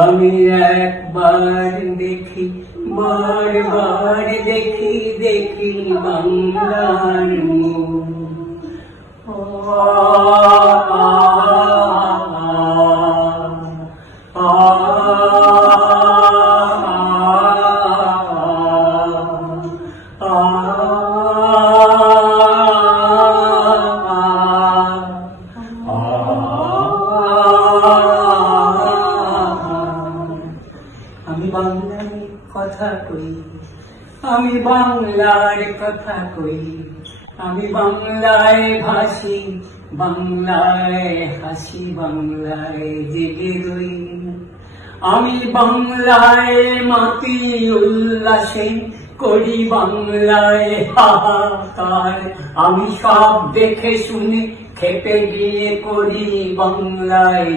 আমি একবার দেখি বারবার দেখি দেখি বাংলার আমি বাংলার কথা কই, আমি বাংলার কথা কই, আমি বাংলায় ভাসি, বাংলায় হাসি, বাংলায় জেগে রই। আমি বাংলায় মাতি উল্লাসে করি বাংলায় হাহাকার, আমি সব দেখে শুনে খেপে গিয়ে করি বাংলায়